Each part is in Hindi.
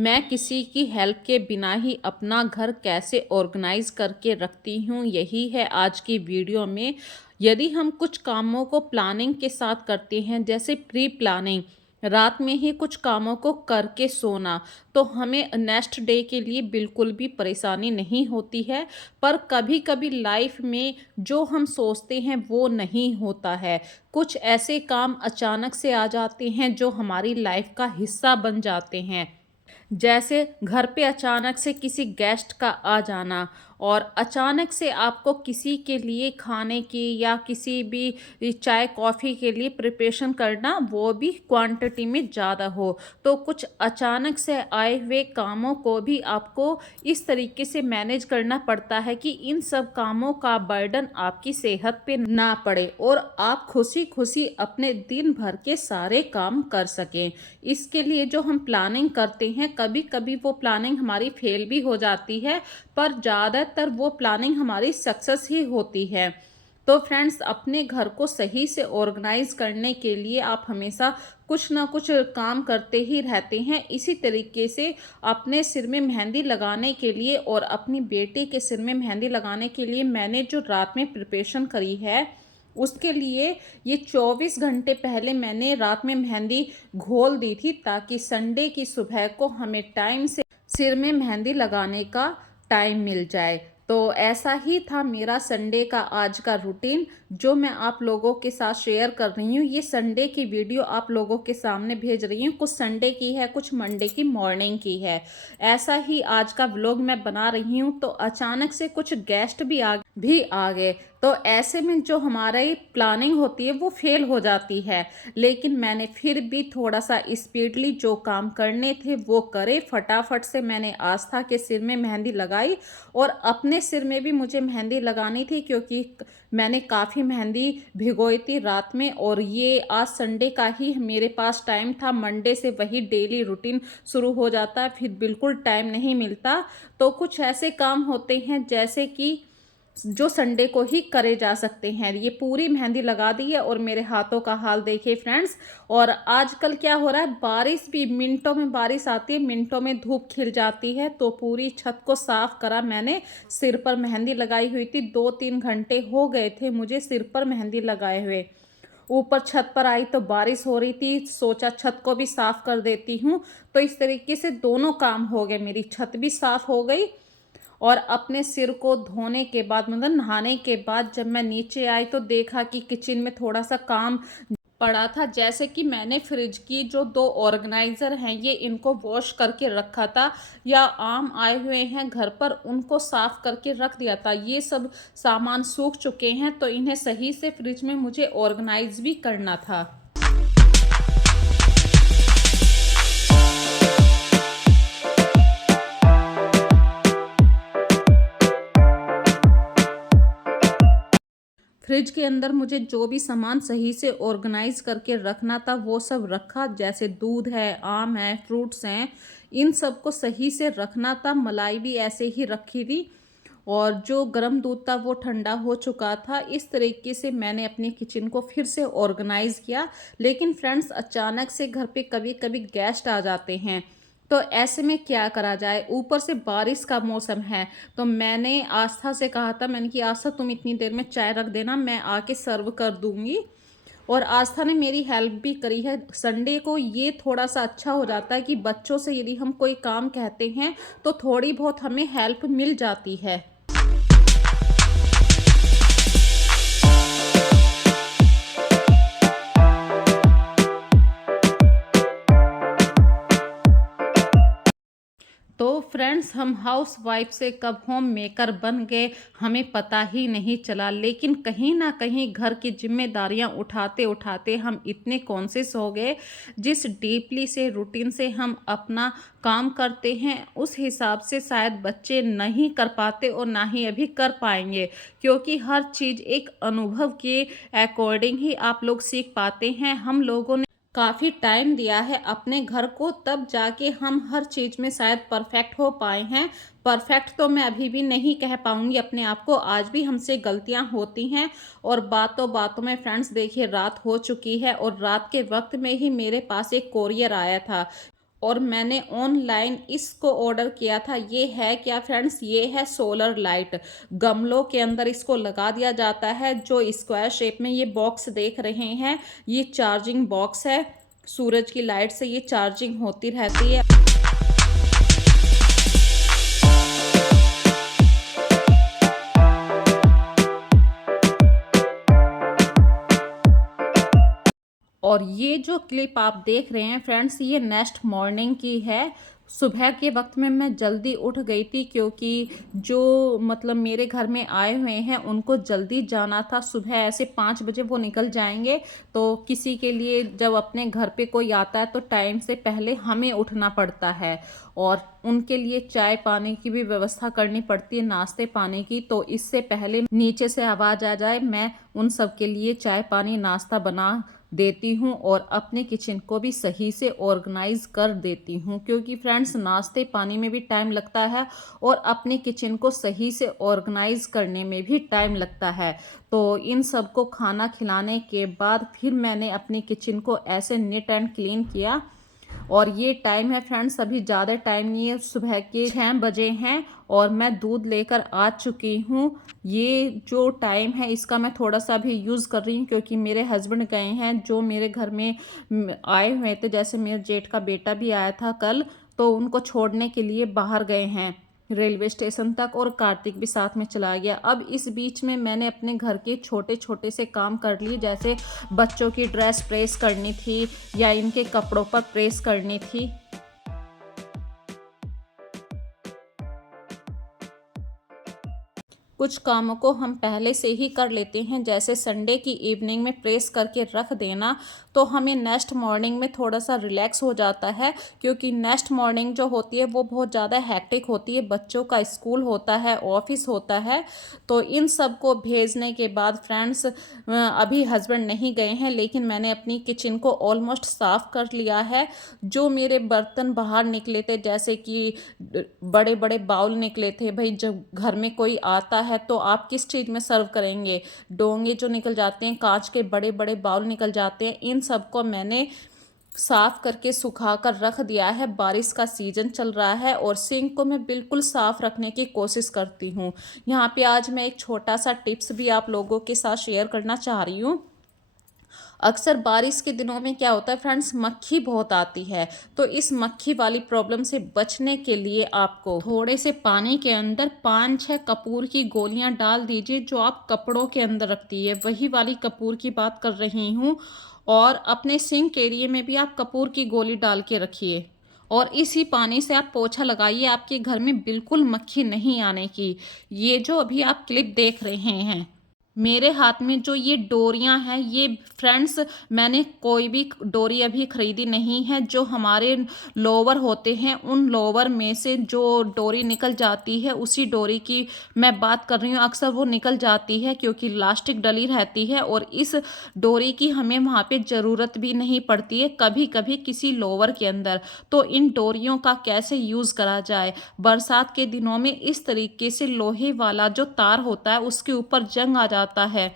मैं किसी की हेल्प के बिना ही अपना घर कैसे ऑर्गेनाइज करके रखती हूँ, यही है आज की वीडियो में। यदि हम कुछ कामों को प्लानिंग के साथ करते हैं, जैसे प्री प्लानिंग, रात में ही कुछ कामों को करके सोना, तो हमें नेक्स्ट डे के लिए बिल्कुल भी परेशानी नहीं होती है। पर कभी-कभी लाइफ में जो हम सोचते हैं वो नहीं होता है। कुछ ऐसे काम अचानक से आ जाते हैं जो हमारी लाइफ का हिस्सा बन जाते हैं। जैसे घर पे अचानक से किसी गेस्ट का आ जाना, और अचानक से आपको किसी के लिए खाने की या किसी भी चाय कॉफ़ी के लिए प्रिपरेशन करना, वो भी क्वांटिटी में ज़्यादा हो। तो कुछ अचानक से आए हुए कामों को भी आपको इस तरीके से मैनेज करना पड़ता है कि इन सब कामों का बर्डन आपकी सेहत पे ना पड़े और आप खुशी खुशी अपने दिन भर के सारे काम कर सकें। इसके लिए जो हम प्लानिंग करते हैं, कभी कभी वो प्लानिंग हमारी फेल भी हो जाती है, पर ज़्यादातर वो प्लानिंग हमारी सक्सेस ही होती है। तो फ्रेंड्स, अपने घर को सही से ऑर्गेनाइज करने के लिए आप हमेशा कुछ ना कुछ काम करते ही रहते हैं। इसी तरीके से अपने सिर में मेहंदी लगाने के लिए और अपनी बेटी के सिर में मेहंदी लगाने के लिए मैंने जो रात में प्रिपरेशन करी है, उसके लिए ये 24 घंटे पहले मैंने रात में मेहंदी घोल दी थी, ताकि संडे की सुबह को हमें टाइम से सिर में मेहंदी लगाने का टाइम मिल जाए। तो ऐसा ही था मेरा संडे का आज का रूटीन, जो मैं आप लोगों के साथ शेयर कर रही हूँ। ये संडे की वीडियो आप लोगों के सामने भेज रही हूँ। कुछ संडे की है, कुछ मंडे की मॉर्निंग की है। ऐसा ही आज का व्लॉग मैं बना रही हूँ, तो अचानक से कुछ गेस्ट भी आ गए। तो ऐसे में जो हमारी प्लानिंग होती है वो फेल हो जाती है। लेकिन मैंने फिर भी थोड़ा सा स्पीडली जो काम करने थे वो करे। फटाफट से मैंने आस्था के सिर में मेहंदी लगाई, और अपने सिर में भी मुझे मेहंदी लगानी थी, क्योंकि मैंने काफ़ी मेहंदी भिगोई थी रात में। और ये आज संडे का ही मेरे पास टाइम था, मंडे से वही डेली रूटीन शुरू हो जाता है, फिर बिल्कुल टाइम नहीं मिलता। तो कुछ ऐसे काम होते हैं जैसे कि जो संडे को ही करे जा सकते हैं। ये पूरी मेहंदी लगा दी है और मेरे हाथों का हाल देखिए फ्रेंड्स। और आजकल क्या हो रहा है, बारिश भी मिनटों में बारिश आती है, मिनटों में धूप खिल जाती है। तो पूरी छत को साफ करा मैंने। सिर पर मेहंदी लगाई हुई थी, 2-3 घंटे हो गए थे मुझे सिर पर मेहंदी लगाए हुए। ऊपर छत पर आई तो बारिश हो रही थी, सोचा छत को भी साफ कर देती हूँ। तो इस तरीके से दोनों काम हो गए, मेरी छत भी साफ हो गई। और अपने सिर को धोने के बाद, मतलब नहाने के बाद, जब मैं नीचे आई तो देखा कि किचन में थोड़ा सा काम पड़ा था। जैसे कि मैंने फ्रिज की जो 2 ऑर्गेनाइज़र हैं, ये इनको वॉश करके रखा था, या आम आए हुए हैं घर पर उनको साफ़ करके रख दिया था। ये सब सामान सूख चुके हैं, तो इन्हें सही से फ्रिज में मुझे ऑर्गेनाइज भी करना था। फ्रिज के अंदर मुझे जो भी सामान सही से ऑर्गेनाइज करके रखना था वो सब रखा। जैसे दूध है, आम है, फ्रूट्स हैं, इन सब को सही से रखना था। मलाई भी ऐसे ही रखी थी, और जो गर्म दूध था वो ठंडा हो चुका था। इस तरीके से मैंने अपनी किचन को फिर से ऑर्गेनाइज किया। लेकिन फ्रेंड्स, अचानक से घर पे कभी कभी गेस्ट आ जाते हैं, तो ऐसे में क्या करा जाए। ऊपर से बारिश का मौसम है, तो मैंने आस्था से कहा था, मैंने कि आस्था तुम इतनी देर में चाय रख देना, मैं आके सर्व कर दूंगी। और आस्था ने मेरी हेल्प भी करी है। संडे को ये थोड़ा सा अच्छा हो जाता है कि बच्चों से यदि हम कोई काम कहते हैं तो थोड़ी बहुत हमें हेल्प मिल जाती है। तो फ्रेंड्स, हम हाउस वाइफ से कब होम मेकर बन गए हमें पता ही नहीं चला। लेकिन कहीं ना कहीं घर की जिम्मेदारियां उठाते उठाते हम इतने कॉन्शियस हो गए, जिस डीपली से रूटीन से हम अपना काम करते हैं, उस हिसाब से शायद बच्चे नहीं कर पाते और ना ही अभी कर पाएंगे। क्योंकि हर चीज़ एक अनुभव के अकॉर्डिंग ही आप लोग सीख पाते हैं। हम लोगों ने काफ़ी टाइम दिया है अपने घर को, तब जाके हम हर चीज़ में शायद परफेक्ट हो पाए हैं। परफेक्ट तो मैं अभी भी नहीं कह पाऊंगी अपने आप को, आज भी हमसे गलतियां होती हैं। और बातों बातों में फ्रेंड्स देखिए, रात हो चुकी है और रात के वक्त में ही मेरे पास एक कोरियर आया था। और मैंने ऑनलाइन इसको ऑर्डर किया था। ये है क्या फ्रेंड्स, ये है सोलर लाइट। गमलों के अंदर इसको लगा दिया जाता है। जो स्क्वायर शेप में ये बॉक्स देख रहे हैं, ये चार्जिंग बॉक्स है। सूरज की लाइट से ये चार्जिंग होती रहती है। और ये जो क्लिप आप देख रहे हैं फ्रेंड्स, ये नेक्स्ट मॉर्निंग की है। सुबह के वक्त में मैं जल्दी उठ गई थी, क्योंकि जो मतलब मेरे घर में आए हुए हैं उनको जल्दी जाना था। सुबह ऐसे 5 बजे वो निकल जाएंगे। तो किसी के लिए जब अपने घर पे कोई आता है तो टाइम से पहले हमें उठना पड़ता है, और उनके लिए चाय पानी की भी व्यवस्था करनी पड़ती है, नाश्ते पानी की। तो इससे पहले नीचे से आवाज़ आ जाए, मैं उन सब के लिए चाय पानी नाश्ता बना देती हूँ और अपने किचन को भी सही से ऑर्गेनाइज कर देती हूँ, क्योंकि फ्रेंड्स नाश्ते पानी में भी टाइम लगता है और अपने किचन को सही से ऑर्गेनाइज करने में भी टाइम लगता है। तो इन सबको खाना खिलाने के बाद फिर मैंने अपने किचन को ऐसे नीट एंड क्लीन किया। और ये टाइम है फ्रेंड्स, अभी ज़्यादा टाइम नहीं है, सुबह के 6 बजे हैं और मैं दूध लेकर आ चुकी हूँ। ये जो टाइम है इसका मैं थोड़ा सा भी यूज़ कर रही हूँ, क्योंकि मेरे हस्बैंड गए हैं जो मेरे घर में आए हुए थे। जैसे मेरे जेठ का बेटा भी आया था कल, तो उनको छोड़ने के लिए बाहर गए हैं रेलवे स्टेशन तक, और कार्तिक भी साथ में चला गया। अब इस बीच में मैंने अपने घर के छोटे छोटे से काम कर लिए, जैसे बच्चों की ड्रेस प्रेस करनी थी या इनके कपड़ों पर प्रेस करनी थी। कुछ कामों को हम पहले से ही कर लेते हैं, जैसे संडे की इवनिंग में प्रेस करके रख देना, तो हमें नेक्स्ट मॉर्निंग में थोड़ा सा रिलैक्स हो जाता है। क्योंकि नेक्स्ट मॉर्निंग जो होती है वो बहुत ज़्यादा हैक्टिक होती है, बच्चों का स्कूल होता है, ऑफिस होता है। तो इन सब को भेजने के बाद फ्रेंड्स, अभी हस्बैंड नहीं गए हैं, लेकिन मैंने अपनी किचन को ऑलमोस्ट साफ़ कर लिया है। जो मेरे बर्तन बाहर निकले थे, जैसे कि बड़े बड़े बाउल निकले थे, भाई जब घर में कोई आता है तो आप किस चीज़ में सर्व करेंगे, डोंगे जो निकल जाते हैं, कांच के बड़े बड़े बाउल निकल जाते हैं, इन सब को मैंने साफ करके सुखा कर रख दिया है। बारिश का सीजन चल रहा है और सिंक को मैं बिल्कुल साफ रखने की कोशिश करती हूँ। यहाँ पे आज मैं एक छोटा सा टिप्स भी आप लोगों के साथ शेयर करना चाह रही हूँ। अक्सर बारिश के दिनों में क्या होता है फ्रेंड्स, मक्खी बहुत आती है। तो इस मक्खी वाली प्रॉब्लम से बचने के लिए आपको थोड़े से पानी के अंदर 5-6 कपूर की गोलियां डाल दीजिए, जो आप कपड़ों के अंदर रखती है, वही वाली कपूर की बात कर रही हूँ। और अपने सिंक एरिया में भी आप कपूर की गोली डाल के रखिए, और इसी पानी से आप पोछा लगाइए, आपके घर में बिल्कुल मक्खी नहीं आने की। ये जो अभी आप क्लिप देख रहे हैं, मेरे हाथ में जो ये डोरियां हैं, ये फ्रेंड्स मैंने कोई भी डोरी अभी ख़रीदी नहीं है। जो हमारे लोवर होते हैं, उन लोवर में से जो डोरी निकल जाती है, उसी डोरी की मैं बात कर रही हूँ। अक्सर वो निकल जाती है क्योंकि इलास्टिक डली रहती है, और इस डोरी की हमें वहाँ पे ज़रूरत भी नहीं पड़ती है कभी कभी किसी लोवर के अंदर। तो इन डोरियों का कैसे यूज़ करा जाए, बरसात के दिनों में इस तरीके से लोहे वाला जो तार होता है उसके ऊपर जंग आ जाता है,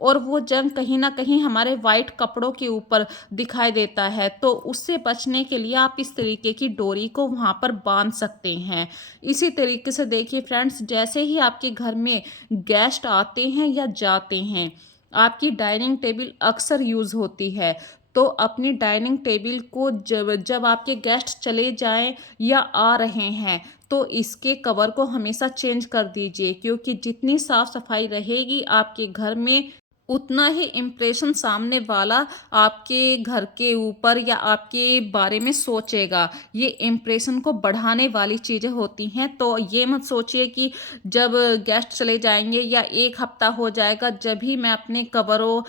और वो जंग कहीं ना कहीं हमारे वाइट कपड़ों के ऊपर दिखाई देता है। तो उससे बचने के लिए आप इस तरीके की डोरी को वहाँ पर बांध सकते हैं। इसी तरीके से देखिए फ्रेंड्स, जैसे ही आपके घर में गेस्ट आते हैं या जाते हैं, आपकी डाइनिंग टेबल अक्सर यूज़ होती है। तो अपनी डाइनिंग टेबल को जब जब आपके गेस्ट चले जाएं या आ रहे हैं, तो इसके कवर को हमेशा चेंज कर दीजिए, क्योंकि जितनी साफ़ सफाई रहेगी आपके घर में, उतना ही इम्प्रेशन सामने वाला आपके घर के ऊपर या आपके बारे में सोचेगा। ये इम्प्रेशन को बढ़ाने वाली चीज़ें होती हैं। तो ये मत सोचिए कि जब गेस्ट चले जाएंगे या 1 हफ्ता हो जाएगा जब भी मैं अपने कवरों,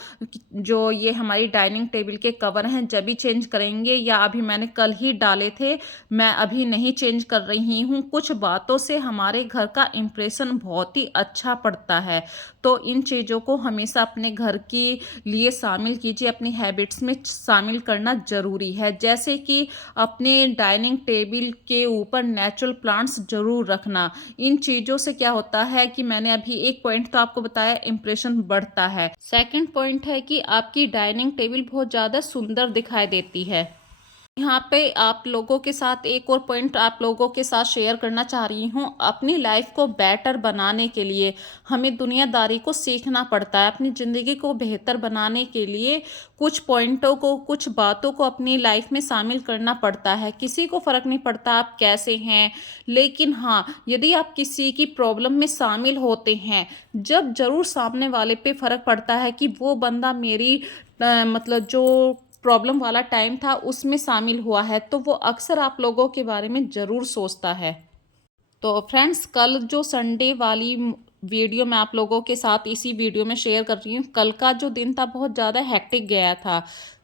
जो ये हमारी डाइनिंग टेबल के कवर हैं, जब भी चेंज करेंगे, या अभी मैंने कल ही डाले थे, मैं अभी नहीं चेंज कर रही हूँ। कुछ बातों से हमारे घर का इम्प्रेशन बहुत ही अच्छा पड़ता है। तो इन चीज़ों को हमेशा अपने घर के लिए शामिल कीजिए, अपनी हैबिट्स में शामिल करना ज़रूरी है। जैसे कि अपने डाइनिंग टेबल के ऊपर नेचुरल प्लांट्स ज़रूर रखना। इन चीज़ों से क्या होता है कि मैंने अभी एक पॉइंट तो आपको बताया, इम्प्रेशन बढ़ता है। सेकंड पॉइंट है कि आपकी डाइनिंग टेबल बहुत ज़्यादा सुंदर दिखाई देती है। यहाँ पे आप लोगों के साथ एक और पॉइंट आप लोगों के साथ शेयर करना चाह रही हूँ। अपनी लाइफ को बेटर बनाने के लिए हमें दुनियादारी को सीखना पड़ता है। अपनी ज़िंदगी को बेहतर बनाने के लिए कुछ पॉइंटों को, कुछ बातों को अपनी लाइफ में शामिल करना पड़ता है। किसी को फ़र्क नहीं पड़ता आप कैसे हैं, लेकिन हाँ, यदि आप किसी की प्रॉब्लम में शामिल होते हैं, जब ज़रूर सामने वाले पे फ़र्क पड़ता है कि वो बंदा मेरी मतलब जो प्रॉब्लम वाला टाइम था उसमें शामिल हुआ है, तो वो अक्सर आप लोगों के बारे में ज़रूर सोचता है। तो फ्रेंड्स, कल जो संडे वाली वीडियो मैं आप लोगों के साथ इसी वीडियो में शेयर कर रही हूँ। कल का जो दिन था बहुत ज़्यादा हेक्टिक गया था।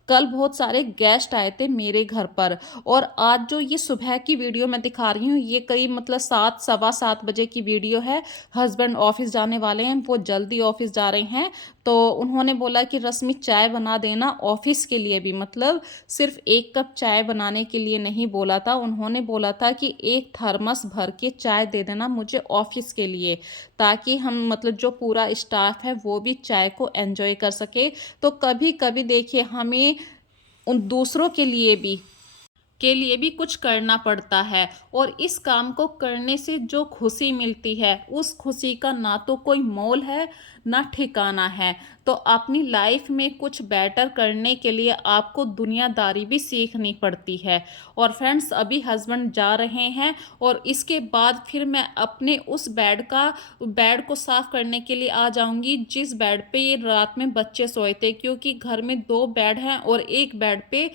कल बहुत सारे गेस्ट आए थे मेरे घर पर, और आज जो ये सुबह की वीडियो मैं दिखा रही हूँ ये करीब मतलब 7 सवा 7 बजे की वीडियो है। हस्बैंड ऑफिस जाने वाले हैं, वो जल्दी ऑफिस जा रहे हैं, तो उन्होंने बोला कि रश्मि चाय बना देना ऑफिस के लिए भी, मतलब सिर्फ 1 कप चाय बनाने के लिए नहीं बोला था, उन्होंने बोला था कि 1 थर्मस भर के चाय दे देना मुझे ऑफिस के लिए, ताकि हम मतलब जो पूरा स्टाफ है वो भी चाय को एंजॉय कर सके। तो कभी कभी देखिए हमें उन दूसरों के लिए भी कुछ करना पड़ता है, और इस काम को करने से जो खुशी मिलती है उस खुशी का ना तो कोई मोल है ना ठिकाना है। तो अपनी लाइफ में कुछ बेटर करने के लिए आपको दुनियादारी भी सीखनी पड़ती है। और फ्रेंड्स, अभी हस्बैंड जा रहे हैं और इसके बाद फिर मैं अपने उस बेड को साफ करने के लिए आ जाऊंगी जिस बेड पे ये रात में बच्चे सोए थे, क्योंकि घर में 2 बेड हैं और एक बेड पे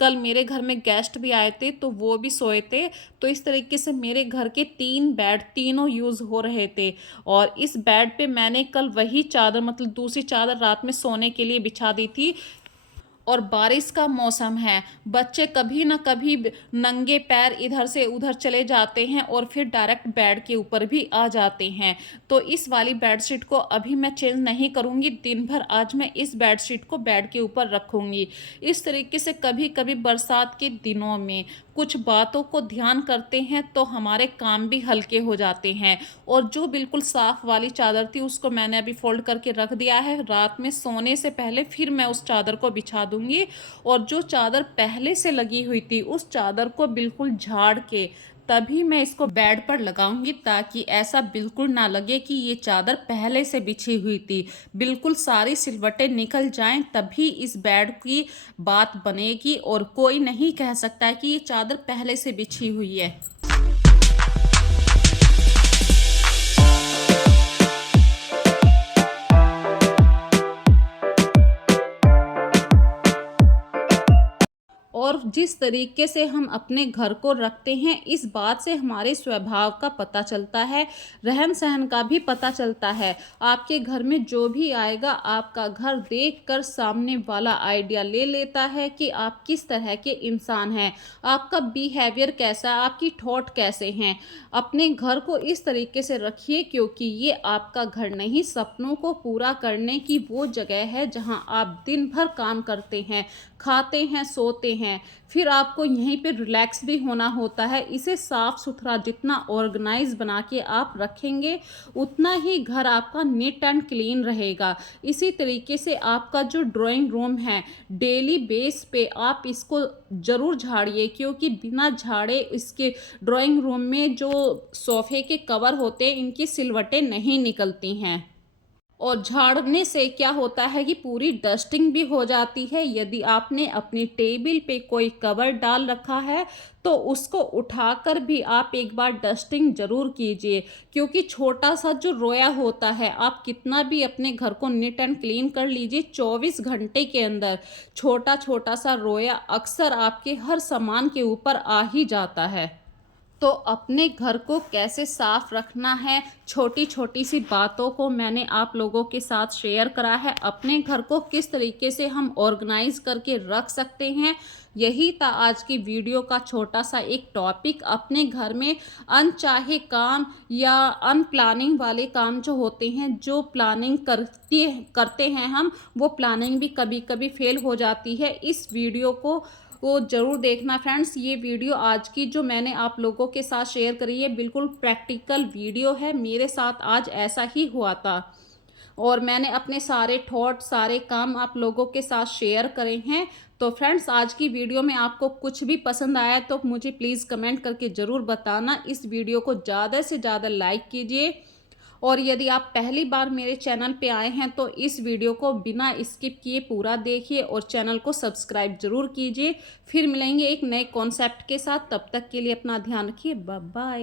कल मेरे घर में गेस्ट भी आए थे तो वो भी सोए थे। तो इस तरीके से मेरे घर के 3 बेड तीनों यूज़ हो रहे थे, और इस बेड पे मैंने कल वही चादर मतलब दूसरी चादर रात में सोने के लिए बिछा दी थी। और बारिश का मौसम है, बच्चे कभी ना कभी नंगे पैर इधर से उधर चले जाते हैं और फिर डायरेक्ट बेड के ऊपर भी आ जाते हैं। तो इस वाली बेडशीट को अभी मैं चेंज नहीं करूँगी, दिन भर आज मैं इस बेडशीट को बेड के ऊपर रखूँगी। इस तरीके से कभी कभी बरसात के दिनों में कुछ बातों को ध्यान करते हैं तो हमारे काम भी हल्के हो जाते हैं। और जो बिल्कुल साफ वाली चादर थी उसको मैंने अभी फोल्ड करके रख दिया है, रात में सोने से पहले फिर मैं उस चादर को बिछा दूंगी। और जो चादर पहले से लगी हुई थी उस चादर को बिल्कुल झाड़ के तभी मैं इसको बेड पर लगाऊंगी, ताकि ऐसा बिल्कुल ना लगे कि ये चादर पहले से बिछी हुई थी। बिल्कुल सारी सिलवटें निकल जाएं तभी इस बेड की बात बनेगी, और कोई नहीं कह सकता है कि ये चादर पहले से बिछी हुई है। और जिस तरीके से हम अपने घर को रखते हैं इस बात से हमारे स्वभाव का पता चलता है, रहन सहन का भी पता चलता है। आपके घर में जो भी आएगा आपका घर देखकर सामने वाला आइडिया ले लेता है कि आप किस तरह के इंसान हैं, आपका बिहेवियर कैसा, आपकी थॉट कैसे हैं। अपने घर को इस तरीके से रखिए, क्योंकि ये आपका घर नहीं, सपनों को पूरा करने की वो जगह है जहाँ आप दिन भर काम करते हैं, खाते हैं, सोते हैं, फिर आपको यहीं पे रिलैक्स भी होना होता है। इसे साफ सुथरा जितना ऑर्गेनाइज बना के आप रखेंगे उतना ही घर आपका नीट एंड क्लीन रहेगा। इसी तरीके से आपका जो ड्राइंग रूम है डेली बेस पे आप इसको ज़रूर झाड़िए, क्योंकि बिना झाड़े इसके ड्राइंग रूम में जो सोफ़े के कवर होते हैं इनकी सिलवटें नहीं निकलती हैं। और झाड़ने से क्या होता है कि पूरी डस्टिंग भी हो जाती है। यदि आपने अपनी टेबल पे कोई कवर डाल रखा है तो उसको उठाकर भी आप एक बार डस्टिंग ज़रूर कीजिए, क्योंकि छोटा सा जो रोया होता है, आप कितना भी अपने घर को नीट एंड क्लीन कर लीजिए 24 घंटे के अंदर छोटा छोटा सा रोया अक्सर आपके हर सामान के ऊपर आ ही जाता है। तो अपने घर को कैसे साफ रखना है, छोटी छोटी सी बातों को मैंने आप लोगों के साथ शेयर करा है। अपने घर को किस तरीके से हम ऑर्गेनाइज करके रख सकते हैं, यही था आज की वीडियो का छोटा सा एक टॉपिक। अपने घर में अनचाहे काम या अनप्लानिंग वाले काम जो होते हैं, जो प्लानिंग करते हैं हम, वो प्लानिंग भी कभी कभी फेल हो जाती है। इस वीडियो को ज़रूर देखना फ्रेंड्स। ये वीडियो आज की जो मैंने आप लोगों के साथ शेयर करी है बिल्कुल प्रैक्टिकल वीडियो है, मेरे साथ आज ऐसा ही हुआ था। और मैंने अपने सारे थॉट, सारे काम आप लोगों के साथ शेयर करे हैं। तो फ्रेंड्स, आज की वीडियो में आपको कुछ भी पसंद आया तो मुझे प्लीज़ कमेंट करके ज़रूर बताना। इस वीडियो को ज़्यादा से ज़्यादा लाइक कीजिए, और यदि आप पहली बार मेरे चैनल पे आए हैं तो इस वीडियो को बिना स्किप किए पूरा देखिए और चैनल को सब्सक्राइब ज़रूर कीजिए। फिर मिलेंगे एक नए कॉन्सेप्ट के साथ, तब तक के लिए अपना ध्यान रखिए। Bye bye.